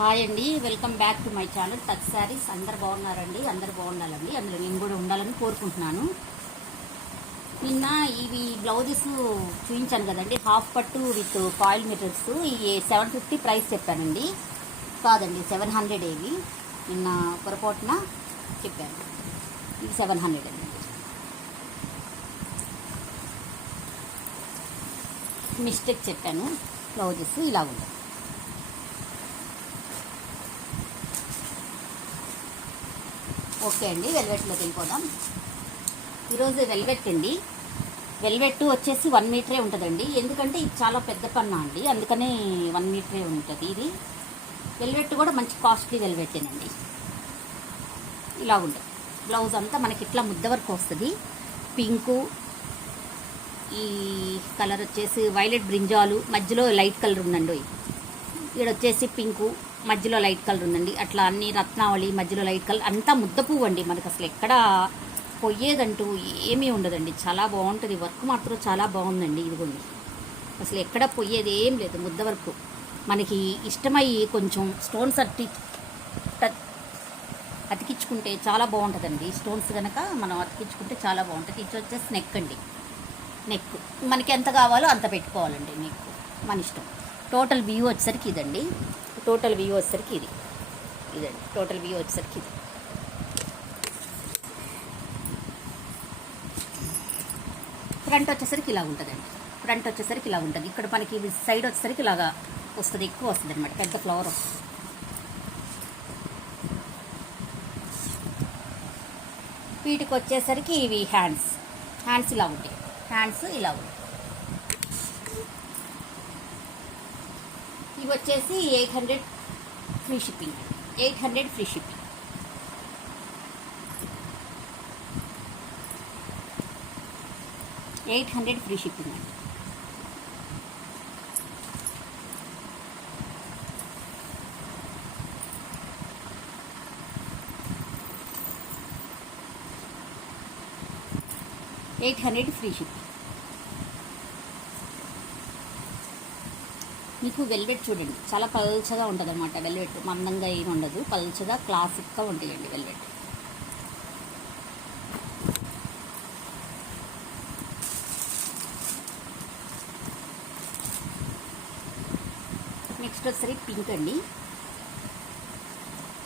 Hi అండి, welcome back to my channel touch saris. అందరు బాగున్నారండి, అందరు బాగుండాలండి, అందులో నేను కూడా ఉండాలని కోరుకుంటున్నాను. నిన్న ఇవి బ్లౌజెస్ చూపించాను కదండి, హాఫ్ పట్టు విత్ ఫాయిల్ మెటీరియల్స్. ఈ 750 ప్రైస్ చెప్పానండి, కాదండి 700 ఇవి. నిన్న పొరపాటున చెప్పాను, ఇది 700 అండి. మిస్టేక్ చెప్పాను. బ్లౌజెస్ ఇలా ఉంటాయి. ఓకే అండి, వెల్వెట్లోకి వెళ్ళిపోదాం. ఈరోజు వెల్వెట్ అండి. వెల్వెట్ వచ్చేసి 1 మీటరే ఉంటుందండి, ఎందుకంటే ఇది చాలా పెద్ద పన్నా అండి, అందుకనే 1 మీటరే ఉంటుంది. ఇది వెల్వెట్ కూడా మంచి కాస్ట్లీ వెల్వెట్టేనండి. ఇలా ఉంటుంది. బ్లౌజ్ అంతా మనకి ఇట్లా ముద్ద వరకు వస్తుంది. పింకు, ఈ కలర్ వచ్చేసి వైలెట్ బ్రింజాలు, మధ్యలో లైట్ కలర్ ఉందండి. ఇక్కడ వచ్చేసి పింకు, మధ్యలో లైట్ కలర్ ఉందండి. అట్లా అన్ని రత్నావళి, మధ్యలో లైట్ కలర్, అంతా ముద్ద పువ్వు అండి. మనకు అసలు ఎక్కడ పొయ్యేదంటూ ఏమీ ఉండదండి. చాలా బాగుంటుంది. వర్క్ మాత్రం చాలా బాగుందండి. ఇదిగోండి, అసలు ఎక్కడ పొయ్యేది ఏం లేదు. ముద్ద వరకు మనకి ఇష్టమయ్యి కొంచెం స్టోన్స్ అతికించుకుంటే చాలా బాగుంటుందండి. స్టోన్స్ కనుక మనం అతికించుకుంటే చాలా బాగుంటుంది. ఇది వచ్చేసి నెక్ అండి. నెక్ మనకి ఎంత కావాలో అంత పెట్టుకోవాలండి. నెక్ మన ఇష్టం. టోటల్ వ్యూ వచ్చేసరికి ఇదండి. టోటల్ వ్యూ వచ్చేసరికి ఇదండి. టోటల్ వ్యూ వచ్చేసరికి ఇది. ఫ్రంట్ వచ్చేసరికి ఇలా ఉంటుందండి. ఫ్రంట్ వచ్చేసరికి ఇలా ఉంటుంది. ఇక్కడ మనకి సైడ్ వచ్చేసరికి ఇలాగా వస్తుంది, ఎక్కువ వస్తుంది అనమాట. పెద్ద ఫ్లవర్ వస్తుంది. వీటికి వచ్చేసరికి ఇవి హ్యాండ్స్ ఇలా ఉంటాయి. హ్యాండ్స్ ఇలా ఉంటాయి. ఇవి వచ్చేసి 800 ఫ్రీ షిప్పింగ్. 800 free shipping. అండి. 800 ఫ్రీ షిప్పింగ్. మీకు వెల్వెట్ చూడండి, చాలా పల్చగా ఉంటుంది అనమాట. వెల్వెట్ మందంగా ఏమి ఉండదు, పల్చగా క్లాసిక్గా ఉంటాయండి వెల్వెట్. నెక్స్ట్ వచ్చేసరికి పింక్ అండి.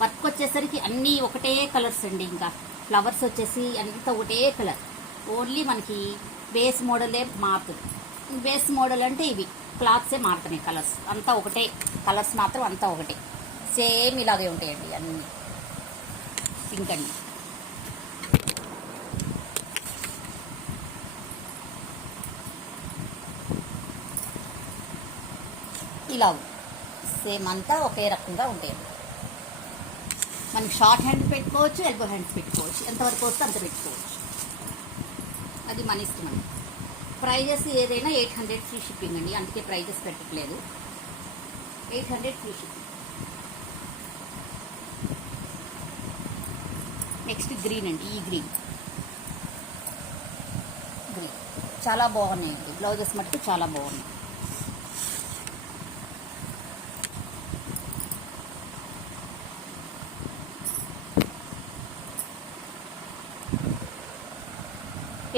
వర్క్ వచ్చేసరికి అన్నీ ఒకటే కలర్స్ అండి. ఇంకా ఫ్లవర్స్ వచ్చేసి అంతా ఒకటే కలర్. ఓన్లీ మనకి బేస్ మోడలే మారుతుంది. బేస్ మోడల్ అంటే ఇవి క్లాత్సే మారుతున్నాయి. కలర్స్ అంతా ఒకటే, కలర్స్ మాత్రం అంతా ఒకటే, సేమ్ ఇలాగే ఉంటాయండి అన్నీ. పింక్ అండి. ఇలా సేమ్ అంతా ఒకే రకంగా ఉంటాయండి. మనకి షార్ట్ హ్యాండ్ పెట్టుకోవచ్చు, ఎల్బో హ్యాండ్స్ పెట్టుకోవచ్చు, ఎంతవరకు వస్తే అంత పెట్టుకోవచ్చు. అది మన ఇష్టం అండి. ప్రైజెస్ ఏదైనా 800 ఫ్రీ షిప్పింగ్ అండి, అందుకే ప్రైజెస్ పెట్టట్లేదు. 800 ఫ్రీ షిప్పింగ్. నెక్స్ట్ గ్రీన్ అండి. ఈ గ్రీన్ చాలా బాగున్నాయండి. బ్లౌజెస్ మటుకు చాలా బాగున్నాయి.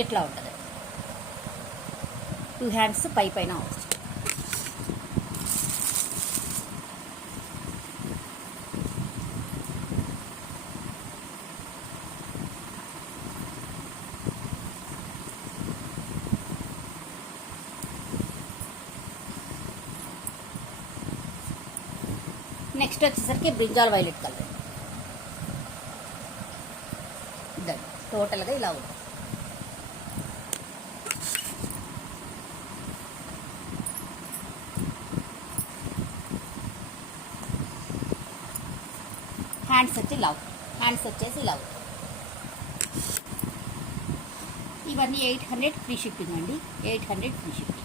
ఎట్లా ఉంటుంది. 2 హ్యాండ్స్ పైన వస్తుంది. నెక్స్ట్ వచ్చేసరికి బ్రింజాల్ వైలెట్ కలర్. ఇదండి టోటల్గా ఇలా ఉంది. హ్యాండ్స్ వచ్చేసి లవ్. ఇవన్నీ 800 ఫ్రీ షిప్పింగ్ అండి. 800 ఫ్రీ షిప్పింగ్.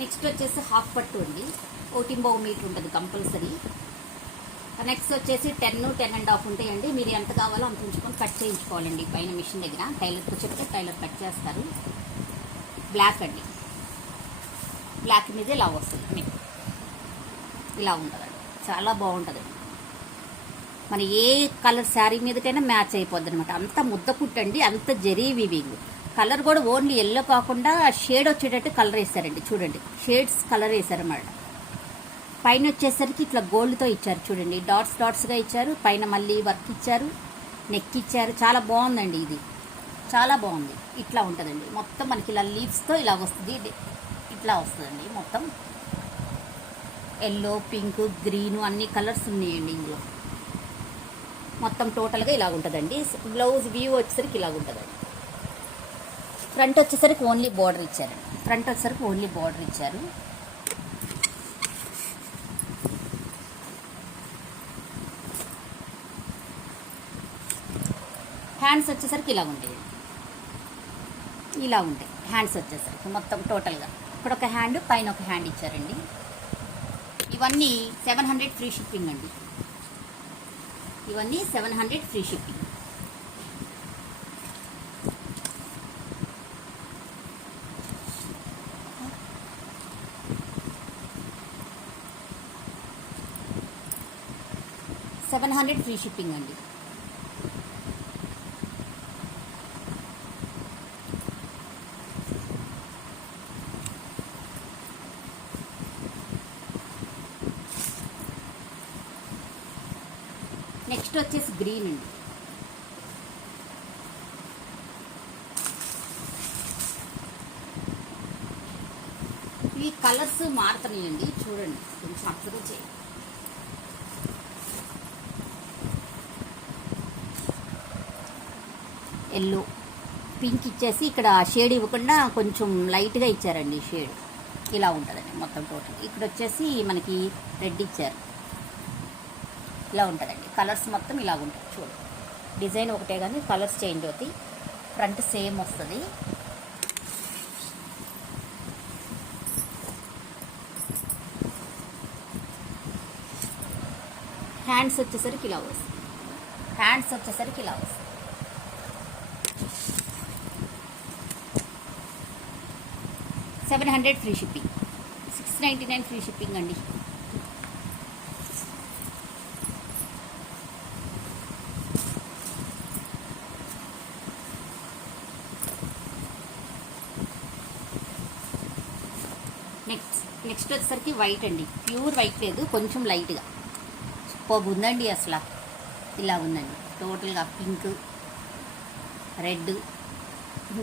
నెక్స్ట్ వచ్చేసి హాఫ్ పట్టు అండి. 1.5 మీటర్ ఉంటుంది కంపల్సరీ. నెక్స్ట్ వచ్చేసి 10.5 ఉంటాయండి. మీరు ఎంత కావాలో అంత ఉంచుకొని కట్ చేయించుకోవాలండి పైన మిషన్ దగ్గర. టైలర్కి చెప్తే టైలర్ కట్ చేస్తారు. బ్లాక్ అండి, బ్లాక్ మీద ఇలా వస్తుంది మీకు, ఇలా ఉంటుందండి. చాలా బాగుంటుంది. మన ఏ కలర్ శారీ మీదకైనా మ్యాచ్ అయిపోద్ది అనమాట. అంత ముద్ద కుట్టండి, అంత జరీ వీవింగ్. కలర్ కూడా ఓన్లీ ఎల్లో కాకుండా షేడ్ వచ్చేటట్టు కలర్ వేసారండి. చూడండి, షేడ్స్ కలర్ వేసారన్నమాట. పైన వచ్చేసరికి ఇట్లా గోల్డ్తో ఇచ్చారు చూడండి, డాట్స్ డాట్స్గా ఇచ్చారు. పైన మళ్ళీ వర్క్ ఇచ్చారు, నెక్ ఇచ్చారు. చాలా బాగుందండి, ఇది చాలా బాగుంది. ఇట్లా ఉంటుందండి మొత్తం మనకి ఇలా లీవ్స్తో ఇలా వస్తుంది. ఇట్లా వస్తుందండి మొత్తం. ఎల్లో, పింక్, గ్రీను అన్ని కలర్స్ ఉన్నాయండి ఇందులో. మొత్తం టోటల్గా ఇలా ఉంటుందండి. బ్లౌజ్ వ్యూ వచ్చేసరికి ఇలా ఉంటుందండి. ఫ్రంట్ వచ్చేసరికి ఓన్లీ బార్డర్ ఇచ్చారండి. ఫ్రంట్ వచ్చేసరికి ఓన్లీ బార్డర్ ఇచ్చారు. హ్యాండ్స్ వచ్చేసరికి ఇలా ఉంటాయి, ఇలా ఉంటాయి హ్యాండ్స్ వచ్చేసరికి మొత్తం టోటల్గా. ఇక్కడ ఒక హ్యాండ్, పైన ఒక హ్యాండ్ ఇచ్చారండి. ఇవన్నీ 700 ఫ్రీ షిప్పింగ్ అండి. ఇవన్నీ 700 ఫ్రీ షిప్పింగ్. $700 ఫ్రీ షిప్పింగ్ అండి. నెక్స్ట్ వచ్చేసి గ్రీన్ అండి. ఈ కలర్స్ మారుతున్నాయండి, చూడండి కొంచెం అబ్జర్వ్ చేయండి. ఎల్లో, పింక్ ఇచ్చేసి ఇక్కడ షేడ్ ఇవ్వకుండా కొంచెం లైట్గా ఇచ్చారండి షేడ్. ఇలా ఉంటుందండి మొత్తం టోటల్. ఇక్కడ వచ్చేసి మనకి రెడ్ ఇచ్చారు. ఇలా ఉంటుందండి కలర్స్ మొత్తం ఇలా ఉంటుంది. చూడండి, డిజైన్ ఒకటే కానీ కలర్స్ చేంజ్ అవుతాయి. ఫ్రంట్ సేమ్ వస్తుంది. హ్యాండ్స్ వచ్చేసరికి ఇలా వస్తుంది. హ్యాండ్స్ వచ్చేసరికి ఇలా వస్తుంది. $700 ఫ్రీ షిప్పింగ్. $699 ఫ్రీ షిప్పింగ్ అండి. నెక్స్ట్ వచ్చేసరికి వైట్ అండి. ప్యూర్ వైట్ లేదు, కొంచెం లైట్గా సూపర్ ఉందండి. అసలు ఇలా ఉందండి టోటల్గా. పింక్, రెడ్,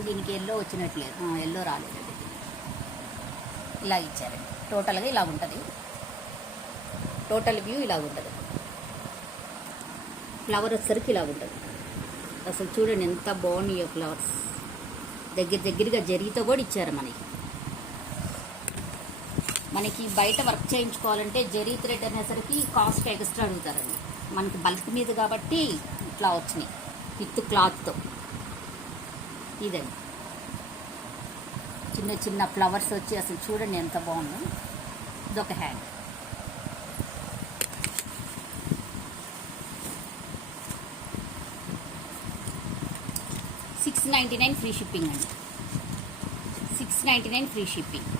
దీనికి ఎల్లో వచ్చినట్లేదు, ఎల్లో రాలేదండి. ఇలా ఇచ్చారండి టోటల్గా. ఇలా ఉంటుంది టోటల్ వ్యూ, ఇలా ఉంటుంది. ఫ్లవర్ వచ్చేసరికి ఇలా ఉంటుంది. అసలు చూడండి ఎంత బాగున్నాయో ఫ్లవర్స్. దగ్గరగా జరీతో కూడా ఇచ్చారు మనకి బయట వర్క్ చేయించుకోవాలంటే జరీ థ్రెడ్ అనేసరికి కాస్ట్ ఎక్స్ట్రా అడుగుతారండి. మనకి బల్క్ మీద కాబట్టి ఇట్లా వచ్చినాయి విత్ క్లాత్తో. ఇదండి చిన్న చిన్న ఫ్లవర్స్ వచ్చి అసలు చూడండి ఎంత బాగుందో. ఇదొక హ్యాండ్. $699 ఫ్రీ షిప్పింగ్ అండి. $699 ఫ్రీ షిప్పింగ్.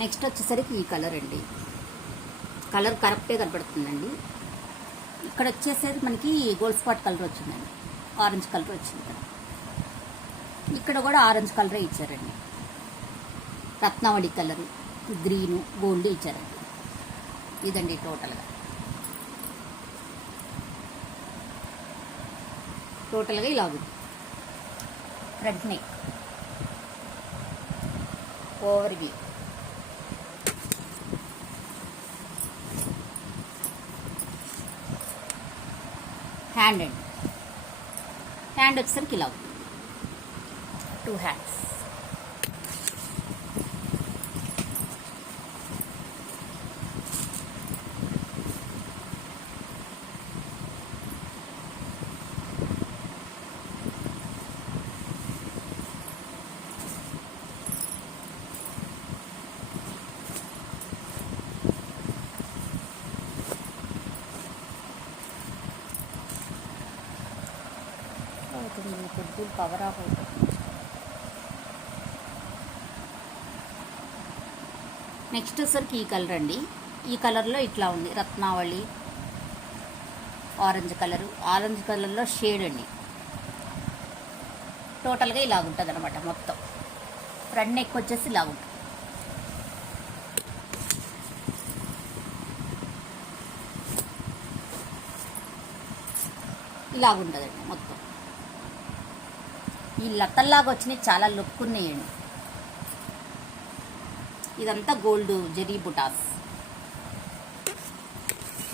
నెక్స్ట్ వచ్చేసరికి ఈ కలర్ అండి. కలర్ కరెక్టే కనపడుతుందండి. ఇక్కడ వచ్చేసరికి మనకి గోల్డ్ స్పాట్ కలర్ వచ్చిందండి, ఆరెంజ్ కలర్ వచ్చింది. ఇక్కడ కూడా ఆరెంజ్ కలరే ఇచ్చారండి. రత్నావళి కలరు, గ్రీను, గోల్డ్ ఇచ్చారండి. ఇదండి టోటల్గా ఇలా ఉంది. Front neck, over view. Hand అండి. హ్యాండ్ వచ్చేసరికి ఇలా 2 హ్యాండ్స్. కవర్ ఆఫ్ అయిపోతుంది. నెక్స్ట్ వచ్చేసరికి ఈ కలర్ అండి. ఈ కలర్లో ఇట్లా ఉంది రత్నావళి ఆరెంజ్ కలర్లో షేడ్ అండి. టోటల్గా ఇలాగుంటుంది అనమాట. మొత్తం ఫ్రంట్ నెక్ వచ్చేసి ఇలాగుంటుంది. ఇలాగుంటుందండి మొత్తం. ఈ లతల్లాగా వచ్చినాయి, చాలా లుక్ ఉన్నాయండి. ఇదంతా గోల్డ్ జరీ బుటాస్.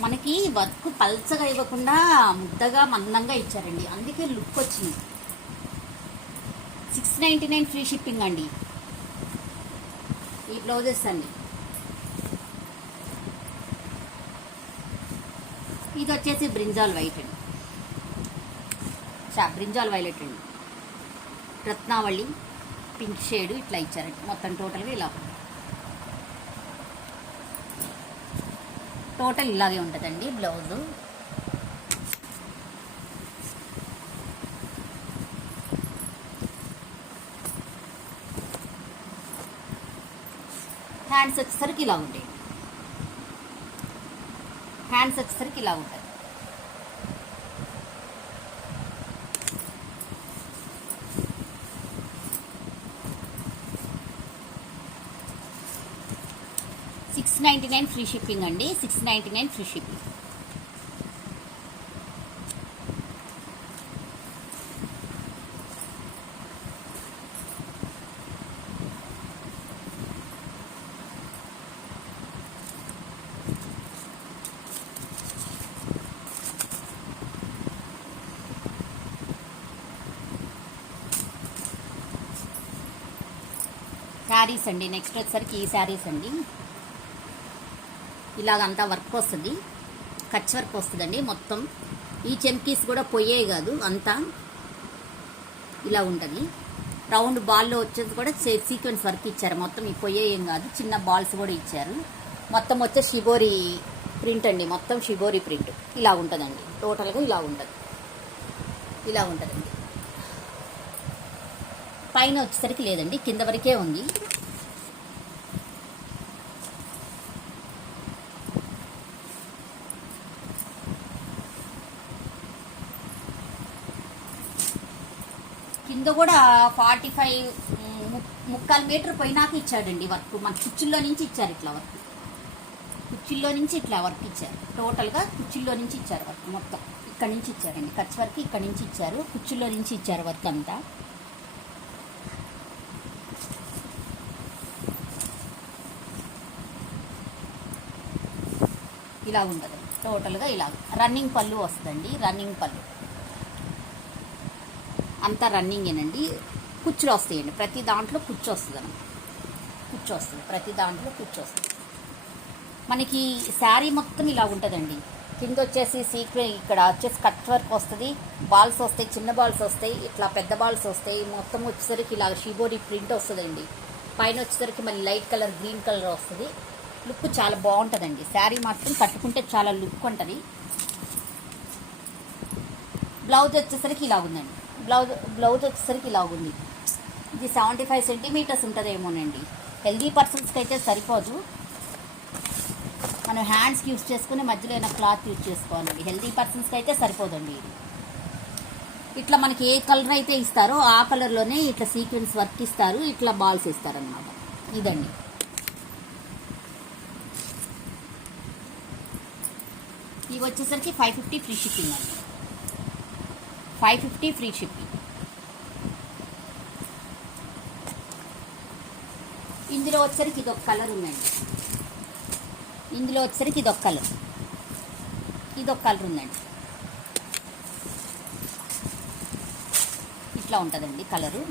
మనకి వర్క్ పల్చగా ఇవ్వకుండా ముద్దగా మందంగా ఇచ్చారండి, అందుకే లుక్ వచ్చింది. 699 ఫ్రీ షిప్పింగ్ అండి ఈ బ్లౌజెస్ అండి. ఇది వచ్చేసి బ్రింజాల్ వైట్ అండి, బ్రింజాల్ వైలెట్ అండి. రత్నావళి పింక్ షేడ్ ఇట్లా ఇచ్చారండి. మొత్తం టోటల్గా ఇలా టోటల్ ఇలాగే ఉంటుందండి బ్లౌజు. హ్యాండ్స్ వచ్చేసరికి ఇలా ఉంటాయి. హ్యాండ్స్ వచ్చేసరికి ఇలా ఉంటాయి. $699 ఫ్రీ షిప్పింగ్ అండి. 699 ఫ్రీ షిప్పింగ్. శారీస్ అండి. నెక్స్ట్ వచ్చేసరికి ఈ శారీస్ అండి. ఇలాగంతా వర్క్ వస్తుంది, కచ్ వర్క్ వస్తుందండి మొత్తం. ఈ చెమ్కీస్ కూడా పొయ్యే కాదు, అంతా ఇలా ఉంటుంది. రౌండ్ బాల్లో వచ్చేసి కూడా సీక్వెన్స్ వర్క్ ఇచ్చారు మొత్తం. ఈ పొయ్యే ఏం కాదు, చిన్న బాల్స్ కూడా ఇచ్చారు. మొత్తం వచ్చే షిబోరి ప్రింట్ అండి, మొత్తం షిబోరి ప్రింట్. ఇలా ఉంటుందండి టోటల్గా. ఇలా ఉంటుంది, ఇలా ఉంటుందండి. పైన వచ్చేసరికి లేదండి, కింద వరకే ఉంది. కింద కూడా 45 ముక్కాలు మీటర్ పోయినాక ఇచ్చాడండి వర్క్. మన కుర్చీల్లో నుంచి ఇచ్చారు ఇట్లా వర్క్. కుర్చీల్లో నుంచి ఇట్లా వర్క్ ఇచ్చారు. టోటల్గా కుర్చీల్లో నుంచి ఇచ్చారు వర్క్ మొత్తం. ఇక్కడ నుంచి ఇచ్చారండి కచ్ వర్క్, ఇక్కడ నుంచి ఇచ్చారు, కుర్చీల్లో నుంచి ఇచ్చారు వర్క్ అంతా. ఇలా ఉంటుంది టోటల్గా. ఇలా రన్నింగ్ పళ్ళు వస్తుందండి, రన్నింగ్ పళ్ళు అంతా రన్నింగేనండి. కుచ్చులు వస్తాయండి, ప్రతి దాంట్లో కుచ్చు వస్తుంది అన్నమాట. కుచ్చు వస్తుంది, ప్రతి దాంట్లో కుచ్చు వస్తుంది. మనకి శారీ మొత్తం ఇలా ఉంటుందండి. కింద వచ్చేసి సీక్వెన్స్, ఇక్కడ వచ్చేసి కట్ వర్క్ వస్తుంది, బాల్స్ వస్తాయి, చిన్న బాల్స్ వస్తాయి, ఇట్లా పెద్ద బాల్స్ వస్తాయి. మొత్తం వచ్చేసరికి ఇలా షిబోరి ప్రింట్ వస్తుందండి. పైన వచ్చేసరికి మళ్ళీ లైట్ కలర్ గ్రీన్ కలర్ వస్తుంది. లుక్ చాలా బాగుంటుందండి. శారీ మాత్రం కట్టుకుంటే చాలా లుక్ ఉంటుంది. బ్లౌజ్ వచ్చేసరికి ఇలా ఉందండి. బ్లౌజ్ వచ్చేసరికి ఇలా ఉంది. ఇది 75 సెంటీమీటర్స్ ఉంటుందేమోనండి. హెల్దీ పర్సన్స్కి అయితే సరిపోదు, మనం హ్యాండ్స్కి యూజ్ చేసుకుని మధ్యలో ఏమైనా క్లాత్ యూజ్ చేసుకోవాలండి. హెల్దీ పర్సన్స్కి అయితే సరిపోదండి ఇది. ఇట్లా మనకి ఏ కలర్ అయితే ఇస్తారో ఆ కలర్లోనే ఇట్లా సీక్వెన్స్ వర్క్ ఇస్తారు, ఇట్లా బాల్స్ ఇస్తారనమాట. ఇదండి. ఇవి వచ్చేసరికి 550 ఫ్రీ షిప్పింగ్ అండి. 550 ఫ్రీ షిప్పింగ్. ఇందులో వచ్చేసరికి ఇదొక కలర్ ఉందండి. ఇందులో వచ్చేసరికి ఇదొక కలర్ ఉందండి. ఇట్లా ఉంటుందండి కలరు.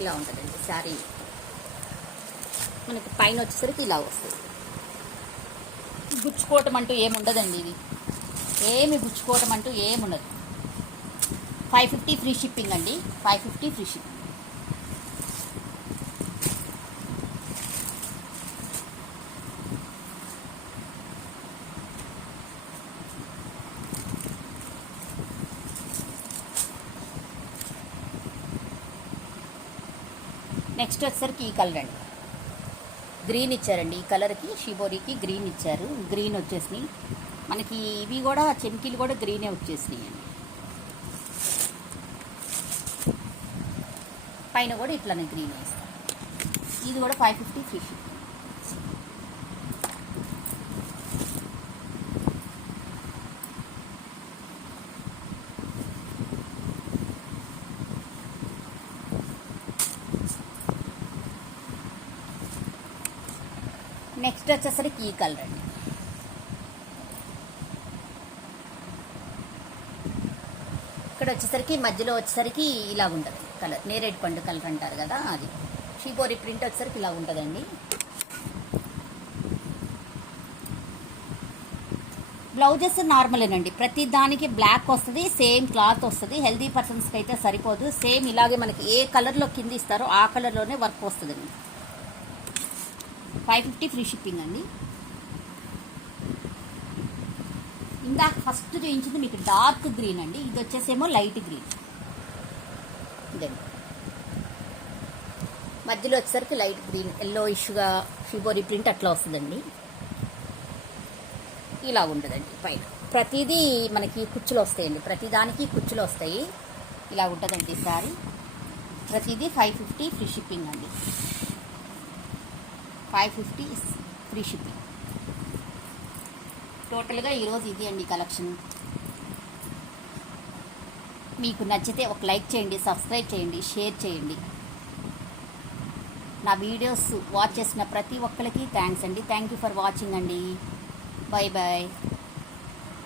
ఇలా ఉంటుందండి శారీ. మనకి పైన వచ్చేసరికి ఇలా వస్తుంది. గుచ్చుకోవటం అంటూ ఏముండదండి. ఇది ఏమి గుచ్చుకోవటం అంటూ ఏముండదు. 550 ఫ్రీ షిప్పింగ్ అండి. 550 ఫ్రీ షిప్పింగ్. నెక్స్ట్ వచ్చేసరికి ఈ కలర్ అండి, గ్రీన్ ఇచ్చారండి. ఈ కలర్కి షిబోరికి గ్రీన్ ఇచ్చారు. గ్రీన్ వచ్చేసినాయి మనకి. ఇవి కూడా చెమ్కీలు కూడా గ్రీనే వచ్చేసినాయి అండి. పైన కూడా ఇట్లానే గ్రీన్ వేస్తాం. ఇది కూడా 550 ఫ్రీ షిప్. నెక్స్ట్ వచ్చేసరికి ఈ కలర్ అండి. ఇక్కడ వచ్చేసరికి మధ్యలో వచ్చేసరికి ఇలా ఉంటుంది కలర్, నేరేడు పండు కలర్ అంటారు కదా అది. షిబోరి ప్రింట్ వచ్చేసరికి ఇలా ఉంటుందండి. బ్లౌజెస్ నార్మలేనండి, ప్రతి దానికి బ్లాక్ వస్తుంది, సేమ్ క్లాత్ వస్తుంది. హెల్దీ పర్సన్స్కి అయితే సరిపోదు. సేమ్ ఇలాగే మనకి ఏ కలర్లో కింద ఇస్తారో ఆ కలర్లోనే వర్క్ వస్తుందండి. 550 ఫ్రీ షిప్పింగ్ అండి. ఇందాక ఫస్ట్ చూపించింది మీకు డార్క్ గ్రీన్ అండి, ఇది వచ్చేసేమో లైట్ గ్రీన్. ఇదండి మధ్యలో వచ్చేసరికి లైట్ గ్రీన్, ఎల్లో ఇష్యూగా షిబోరి ప్రింట్ అట్లా వస్తుందండి. ఇలా ఉంటుందండి. పైన ప్రతిదీ మనకి కుచ్చులు వస్తాయండి, ప్రతిదానికి కుచ్చులు వస్తాయి. ఇలా ఉంటుందండి సారీ. ప్రతిదీ 550 ఫ్రీ షిప్పింగ్ అండి. 550 ఫ్రీ షిప్పింగ్. టోటల్గా ఈరోజు ఇది అండి కలెక్షన్. మీకు నచ్చితే ఒక లైక్ చేయండి, సబ్స్క్రైబ్ చేయండి, షేర్ చేయండి. నా వీడియోస్ వాచ్ చేసిన ప్రతి ఒక్కరికి థ్యాంక్స్ అండి. థ్యాంక్ యూ ఫర్ వాచింగ్ అండి. Bye bye.